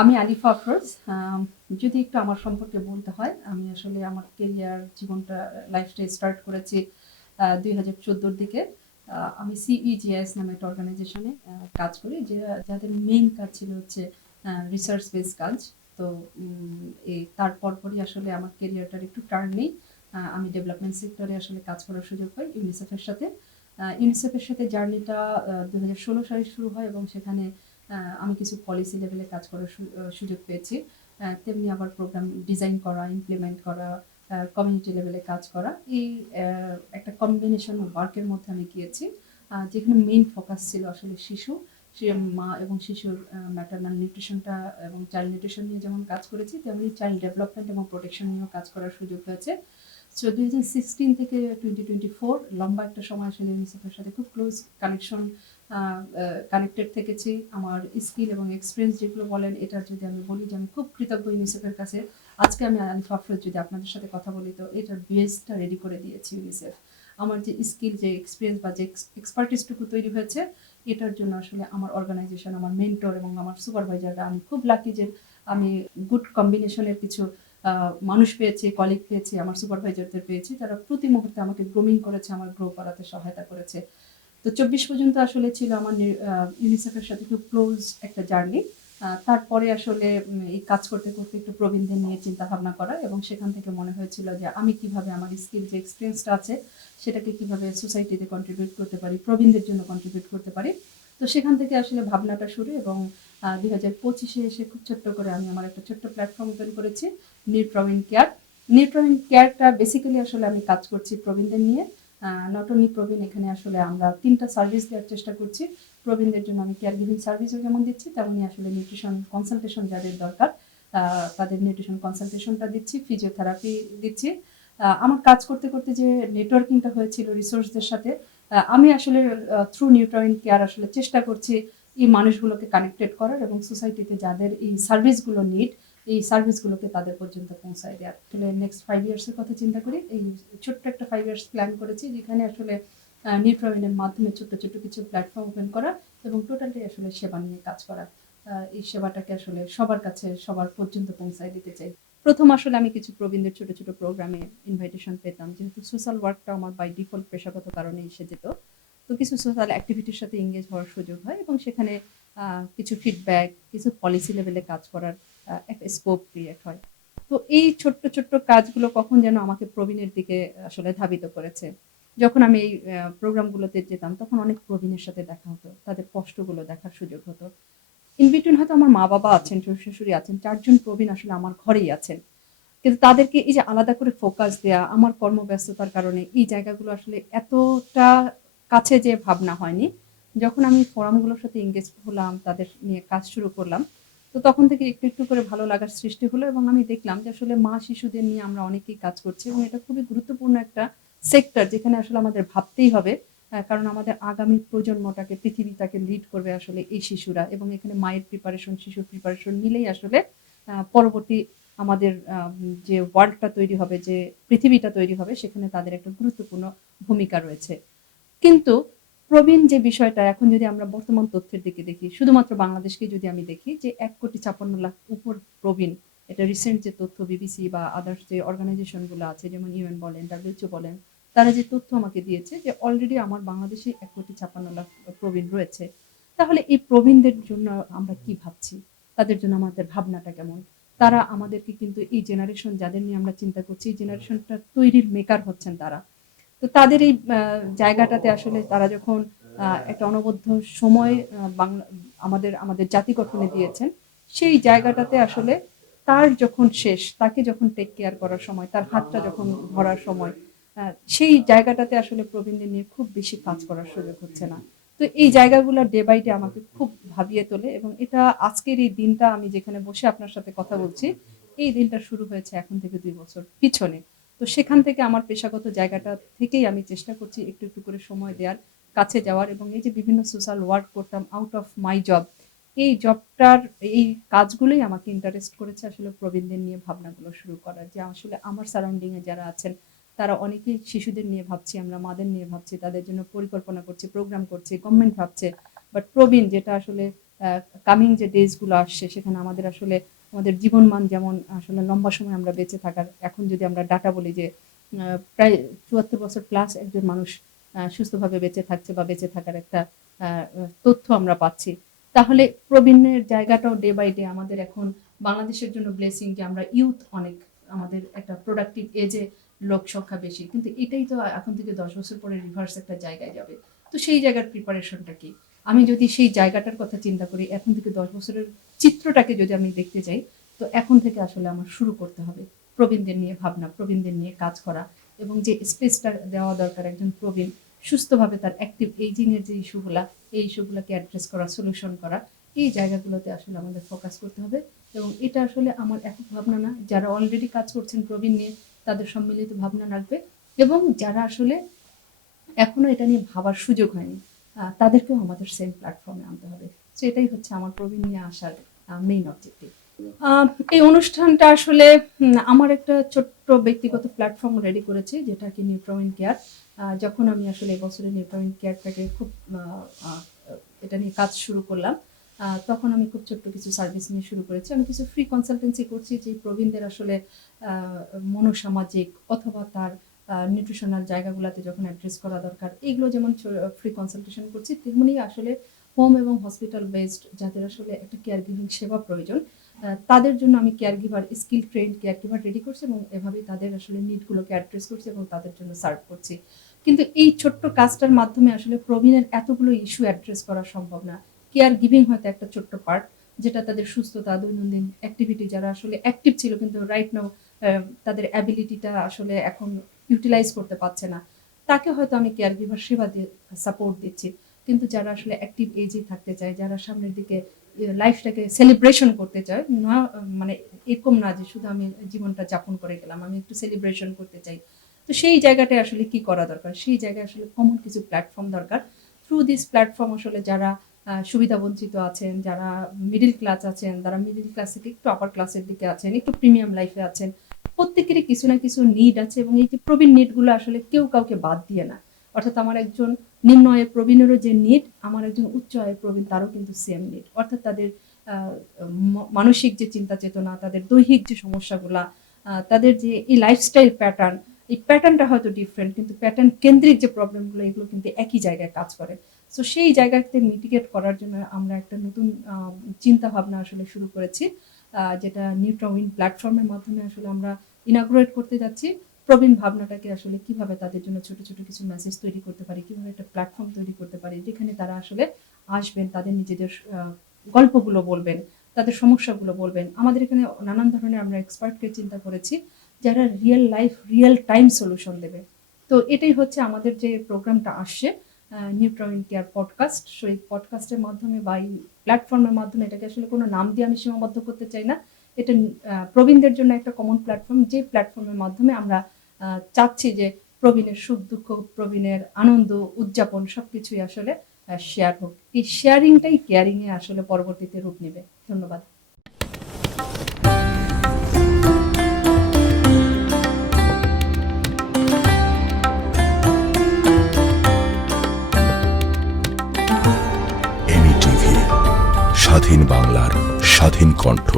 আমি আলিফা আফরোজ যদি একটু আমার সম্পর্কে বলতে হয়, আমি আসলে আমার কেরিয়ার জীবনটা লাইফটা স্টার্ট করেছি দুই হাজার চোদ্দোর দিকে। আমি সিইজিএস নামে একটা অর্গানাইজেশনে কাজ করি, যে যাদের মেইন কাজ ছিল হচ্ছে রিসার্চ বেস কাজ। তো এই তারপর পরই আসলে আমার কেরিয়ারটার একটু টার্ন নেই। আমি ডেভেলপমেন্ট সেক্টরে আসলে কাজ করার সুযোগ পাই ইউনিসেফের সাথে। ইউনিসেফের সাথে জার্নিটা দু হাজার ষোলো সালে শুরু হয় এবং সেখানে আমি কিছু পলিসি লেভেলে কাজ করার সুযোগ পেয়েছি। তেমনি আবার প্রোগ্রাম ডিজাইন করা ইমপ্লিমেন্ট করা কমিউনিটি লেভেলে কাজ করা। এই একটা কম্বিনেশন ওয়ার্কের মধ্যে আমি গিয়েছি। যেখানে মেইন ফোকাস ছিল আসলে শিশু। মা এবং শিশুর ম্যাটারনাল নিউট্রিশনটা এবং চাইল্ড নিউট্রিশন নিয়ে যেমন কাজ করেছি, তেমনি চাইল্ড ডেভেলপমেন্ট এবং প্রোটেকশন নিয়েও কাজ করার সুযোগ হয়েছে। সো দুই হাজার সিক্সটিন থেকে টোয়েন্টি টোয়েন্টি ফোর লম্বা একটা সময় আসলে ইউনিসেফের সাথে খুব ক্লোজ কানেকশন কানেক্টেড থেকেছি। আমার স্কিল এবং এক্সপিরিয়েন্স যেগুলো বলেন এটা যদি আমি বলি যে আমি খুব কৃতজ্ঞ ইউনিসেফের কাছে। আজকে আমি আলিফ আফরোজ যদি আপনাদের সাথে কথা বলি, তো এটার বেসটা রেডি করে দিয়েছি ইউনিসেফ। আমার যে স্কিল যে এক্সপিরিয়েন্স বা যে এক্সপার্টিসটুকু তৈরি হয়েছে এটার জন্য আসলে আমার অর্গানাইজেশন আমার মেন্টর এবং আমার সুপারভাইজাররা আমি খুব লাকি যে আমি গুড কম্বিনেশনের কিছু মানুষ পেয়েছি কলিগ পেয়েছি, আমার সুপারভাইজারদের পেয়েছি তারা প্রতি মুহূর্তে আমাকে গ্রোমিং করেছে, আমার গ্রো করাতে সহায়তা করেছে। তো চব্বিশ পর্যন্ত আসলে ছিল আমার ইউনিসেফের সাথে খুব ক্লোজ একটা জার্নি তারপরে আসলে এই কাজ করতে করতে একটু প্রবীণদের নিয়ে চিন্তা ভাবনা করা এবং সেখান থেকে মনে হয়েছিল যে আমি কীভাবে আমার স্কিল যে এক্সপিরিয়েন্সটা আছে, সেটাকে কীভাবে সোসাইটিতে কন্ট্রিবিউট করতে পারি, প্রবীণদের জন্য কন্ট্রিবিউট করতে পারি। তো সেখান থেকে আসলে ভাবনাটা শুরু এবং দুই হাজার পঁচিশে এসে খুব ছোট্ট করে আমি আমার একটা ছোট্ট প্ল্যাটফর্ম তৈরি করেছি new Probin care new Probin কেয়ারটা basically আসলে আমি কাজ করছি প্রবীণদের নিয়ে। নট অনলি প্রবীণ, এখানে আসলে আমরা তিনটা সার্ভিস দেওয়ার চেষ্টা করছি। প্রবীণদের জন্য আমি কেয়ার গিভিং সার্ভিসও যেমন দিচ্ছি তেমনই আসলে নিউট্রিশন কনসালটেশন যাদের দরকার তাদের নিউট্রিশন কনসালটেশনটা দিচ্ছি ফিজিওথেরাপি দিচ্ছি। আমার কাজ করতে করতে যে নেটওয়ার্কিংটা হয়েছিল রিসোর্সদের সাথে আমি আসলে থ্রু নিউট্রয়েন কেয়ার আসলে চেষ্টা করছি এই মানুষগুলোকে কানেক্টেড করার এবং সোসাইটিতে যাদের এই সার্ভিসগুলো নিড এই সার্ভিসগুলোকে তাদের পর্যন্ত পৌঁছায় দেওয়ার আসলে নেক্সট ফাইভ ইয়ার্সের কথা চিন্তা করি, এই ছোট্ট একটা ফাইভ ইয়ার্স প্ল্যান করেছি যেখানে আসলে নিউট্রয়েনের মাধ্যমে ছোট্ট ছোট্ট কিছু প্ল্যাটফর্ম ওপেন করা এবং টোটালি আসলে সেবা নিয়ে কাজ করা। এই সেবাটাকে আসলে সবার কাছে, সবার পর্যন্ত পৌঁছায় দিতে চাই। প্রথম আসলে আমি কিছু প্রবীণদের ছোট ছোট প্রোগ্রামে ইনভাইটেশন পেতাম, যেহেতু সোশ্যাল ওয়ার্কটা আমার বাই ডিফল্ট পেশাগত কারণে এসে যেত তো কিছু সোশ্যাল অ্যাক্টিভিটির সাথে এঙ্গেজ হওয়ার সুযোগ হয় এবং সেখানে কিছু ফিডব্যাক কিছু পলিসি লেভেলে কাজ করার একটা স্কোপ ক্রিয়েট হয়। তো এই ছোট্ট ছোট্ট কাজগুলো কখন যেন আমাকে প্রবীণের দিকে আসলে ধাবিত করেছে। যখন আমি এই প্রোগ্রামগুলোতে যেতাম, তখন অনেক প্রবীণের সাথে দেখা হতো, তাদের কষ্টগুলো দেখার সুযোগ হতো। ইনবিটুইন হয়তো আমার মা বাবা আছেন, শ্বশুর শাশুড়ি আছেন, চারজন প্রবীণ আসলে আমার ঘরেই আছেন। কিন্তু তাদেরকে এই যে আলাদা করে ফোকাস দেয়া, আমার কর্মব্যস্ততার কারণে এই জায়গাগুলো আসলে এতটা কাছে যে ভাবনা হয়নি যখন আমি ফোরামগুলোর সাথে এঙ্গেজ হলাম, তাদের নিয়ে কাজ শুরু করলাম, তো তখন থেকে একটু একটু করে ভালো লাগার সৃষ্টি হলো এবং আমি দেখলাম যে আসলে মা শিশুদের নিয়ে আমরা অনেকেই কাজ করছি এবং এটা খুবই গুরুত্বপূর্ণ একটা সেক্টর যেখানে আসলে আমাদের ভাবতেই হবে কারণ আমাদের আগামী প্রজন্মটাকে, পৃথিবীটাকে লিড করবে আসলে এই শিশুরা এবং এখানে মায়ের প্রিপারেশন শিশুর প্রিপারেশন মিলেই আসলে পরবর্তী আমাদের যে ওয়ার্ল্ডটা তৈরি হবে, যে পৃথিবীটা তৈরি হবে, সেখানে তাদের একটা গুরুত্বপূর্ণ ভূমিকা রয়েছে। কিন্তু প্রবীণ যে বিষয়টা, এখন যদি আমরা বর্তমান তথ্যের দিকে দেখি, শুধুমাত্র বাংলাদেশকে যদি আমি দেখি, যে এক কোটি ছাপ্পান্ন লাখ উপর প্রবীণ, এটা রিসেন্ট যে তথ্য বিবিসি বা আদার্স যে অর্গানাইজেশনগুলো আছে, যেমন ইউএন বলেন ডাব্লিউএইচও বলেন, তারা যে তথ্য আমাকে দিয়েছে যে অলরেডি আমার বাংলাদেশে এক কোটি ছাপ্পান্ন লাখ প্রবীণ রয়েছে, তাহলে এই প্রবীণদের জন্য আমরা কি ভাবছি? তাদের জন্য আমাদের ভাবনাটা কেমন? তারা আমাদেরকে কিন্তু এই জেনারেশন যাদের নিয়ে আমরা চিন্তা করছি, এই জেনারেশনটা তৈরির মেকার হচ্ছেন তারা। তো তাদের এই জায়গাটাতে আসলে তারা যখন একটা অনবদ্য সময় বাংলা, আমাদের আমাদের জাতি গঠনে দিয়েছেন, সেই জায়গাটাতে আসলে তার যখন শেষ, তাকে যখন টেক কেয়ার করার সময়, তার হাতটা যখন ধরার সময় সেই জায়গাটাতে আসলে প্রবীণদের নিয়ে খুব বেশি কাজ করার সুযোগ হচ্ছে না। তো এই জায়গাগুলো ডে বাই ডে আমাকে খুব ভাবিয়ে তোলে এবং এটা আজকের এই দিনটা আমি যেখানে বসে আপনার সাথে কথা বলছি, এই দিনটা শুরু হয়েছে এখন থেকে দুই বছর পিছনে। তো সেখান থেকে আমার পেশাগত জায়গাটা থেকেই আমি চেষ্টা করছি একটু একটু করে সময় দেওয়ার, কাছে যাওয়ার এবং এই যে বিভিন্ন সোশ্যাল ওয়ার্ক করতাম আউট অফ মাই জব এই জবটার এই কাজগুলোই আমাকে ইন্টারেস্ট করেছে আসলে প্রবীণদের নিয়ে ভাবনাগুলো শুরু করার। যে আসলে আমার সারাউন্ডিংয়ে যারা আছেন, তারা অনেকেই শিশুদের নিয়ে ভাবছি, আমরা মাদের নিয়ে ভাবছি, তাদের জন্য পরিকল্পনা করছি প্রোগ্রাম করছি গভর্নমেন্ট ভাবছে। বাট প্রবীণ যেটা আসলে কামিং যে ডেজগুলো আসছে, সেখানে আমাদের আসলে আমাদের জীবনমান যেমন আসলে লম্বা সময় আমরা বেঁচে থাকার, এখন যদি আমরা ডাটা বলি যে প্রায় চুয়াত্তর বছর প্লাস একজন মানুষ সুস্থভাবে বেঁচে থাকছে বা বেঁচে থাকার একটা তথ্য আমরা পাচ্ছি। তাহলে প্রবীণের জায়গাটাও ডে বাই ডে আমাদের এখন বাংলাদেশের জন্য ব্লেসিং যে আমরা ইউথ অনেক, আমাদের একটা প্রোডাক্টিভ এজে লোক সংখ্যা বেশি। কিন্তু এটাই তো এখন থেকে দশ বছর পরে রিভার্স একটা জায়গায় যাবে। তো সেই জায়গার প্রিপারেশনটা কি? আমি যদি সেই জায়গাটার কথা চিন্তা করি, এখন থেকে দশ বছরের চিত্রটাকে যদি আমি দেখতে চাই তো এখন থেকে আসলে আমার শুরু করতে হবে প্রবীণদের নিয়ে ভাবনা, প্রবীণদের নিয়ে কাজ করা এবং যে স্পেসটা দেওয়া দরকার একজন প্রবীণ, সুস্থভাবে তার অ্যাক্টিভ এইজিং এর যে ইস্যুগুলা, এই ইস্যুগুলোকে অ্যাড্রেস করা সলিউশন করা, এই জায়গাগুলোতে আসলে আমাদের ফোকাস করতে হবে এবং এটা আসলে আমার একক ভাবনা না। যারা অলরেডি কাজ করছেন প্রবীণ নিয়ে, তাদের সম্মিলিত ভাবনা রাখবে এবং যারা আসলে এখনও এটা নিয়ে ভাবার সুযোগ হয়নি তাদেরকেও আমাদের সেম প্ল্যাটফর্মে আনতে হবে। তো এটাই হচ্ছে আমার প্রবীণ নিয়ে আসার মেইন অবজেক্টিভ এই অনুষ্ঠানটা আসলে আমার একটা ছোট্ট ব্যক্তিগত প্ল্যাটফর্ম রেডি করেছি যেটা কি নিউট্রোমিন কেয়ার যখন আমি আসলে এবছরে নিউট্রোমিন কেয়ারটাকে খুব এটা নিয়ে কাজ শুরু করলাম তখন আমি খুব ছোট্ট কিছু সার্ভিস নিয়ে শুরু করেছি। আমি কিছু ফ্রি কনসালটেন্সি করছি যে প্রবীণদের আসলে মনোসামাজিক অথবা তার নিউট্রিশনাল জায়গাগুলোতে যখন অ্যাড্রেস করা দরকার, এগুলো যেমন ফ্রি কনসালটেশন করছি, তেমনি আসলে হোম এবং হসপিটাল বেসড যাদের আসলে একটা কেয়ার গিভিং সেবা প্রয়োজন তাদের জন্য আমি care giver skill train care giver ready করছি এবং এভাবেই তাদের আসলে নিডগুলোকে অ্যাড্রেস করছি এবং তাদের জন্য সার্ভ করছি। কিন্তু এই ছোট্ট কাজটার মাধ্যমে আসলে প্রবীণের এতগুলো ইস্যু অ্যাড্রেস করা সম্ভব না। কেয়ার গিভিং হয়তো একটা ছোট্ট পার্ট যেটা তাদের সুস্থতা, দৈনন্দিন অ্যাক্টিভিটি যারা আসলে অ্যাক্টিভ ছিল, কিন্তু রাইট নাও তাদের অ্যাবিলিটিটা আসলে এখন ইউটিলাইজ করতে পারছে না। তাকে হয়তো আমি কেয়ার গিভার সেবা দিয়ে সাপোর্ট দিচ্ছি। কিন্তু যারা আসলে অ্যাক্টিভ এজে থাকতে চায় যারা সামনের দিকে লাইফটাকে সেলিব্রেশন করতে চায় না মানে এরকম না যে শুধু আমি জীবনটা যাপন করে গেলাম আমি একটু সেলিব্রেশন করতে চাই। তো সেই জায়গাটায় আসলে কি করা দরকার? সেই জায়গায় আসলে কমন কিছু প্ল্যাটফর্ম দরকার। থ্রু দিস প্ল্যাটফর্ম আসলে যারা আহ, সুবিধাবঞ্চিত আছেন যারা মিডিল ক্লাস আছেন যারা মিডিল ক্লাস থেকে একটু আপার ক্লাসের দিকে আছেন একটু প্রিমিয়াম লাইফে আছেন প্রত্যেকেরই কিছু না কিছু নিড আছে এবং এই যে প্রবীণ নিডগুলো আসলে কেউ কাউকে বাদ দিয়ে না। অর্থাৎ আমার একজন নিম্ন আয়ের প্রবীণেরও যে নিড আমার একজন উচ্চ আয়ের প্রবীণ, তারও কিন্তু সেম নিড অর্থাৎ তাদের মানসিক যে চিন্তা চেতনা, তাদের দৈহিক যে সমস্যাগুলা তাদের যে এই লাইফস্টাইল প্যাটার্ন এই প্যাটার্নটা হয়তো ডিফারেন্ট কিন্তু প্যাটার্ন কেন্দ্রিক যে প্রবলেমগুলো এগুলো কিন্তু একই জায়গায় কাজ করে। সো সেই জায়গাতে মিটিগেট করার জন্য আমরা একটা নতুন চিন্তা ভাবনা আসলে শুরু করেছি। যেটা নিউট্রাউইন প্ল্যাটফর্মের মাধ্যমে আসলে আমরা ইনাগ্রেট করতে যাচ্ছি, প্রবীণ ভাবনাটাকে আসলে কীভাবে তাদের জন্য ছোট ছোট কিছু মেসেজ তৈরি করতে পারি, কীভাবে একটা প্ল্যাটফর্ম তৈরি করতে পারি, যেখানে তারা আসলে আসবেন, তাদের নিজেদের গল্পগুলো বলবেন, তাদের সমস্যাগুলো বলবেন। আমাদের এখানে নানান ধরনের আমরা এক্সপার্টকে চিন্তা করেছি, যারা real life real time solution দেবে। তো এটাই হচ্ছে আমাদের যে প্রোগ্রামটা আসছে নিউট্রাউইন কেয়ার পডকাস্ট সো এই পডকাস্টের মাধ্যমে বা প্ল্যাটফর্মের মাধ্যমে, এটাকে আসলে কোনো নাম দিয়ে আমি সীমাবদ্ধ করতে চাই না। এটা প্রবীণদের জন্য একটা কমন প্ল্যাটফর্ম যে প্ল্যাটফর্মের মাধ্যমে আমরা চাচ্ছি যে প্রবীণের সুখ, দুঃখ, প্রবীণের আনন্দ, উদযাপন সব কিছুই আসলে শেয়ার হোক। এই শেয়ারিংটাই কেয়ারিংয়ে আসলে পরবর্তীতে রূপ নেবে। ধন্যবাদ। কণ্ঠ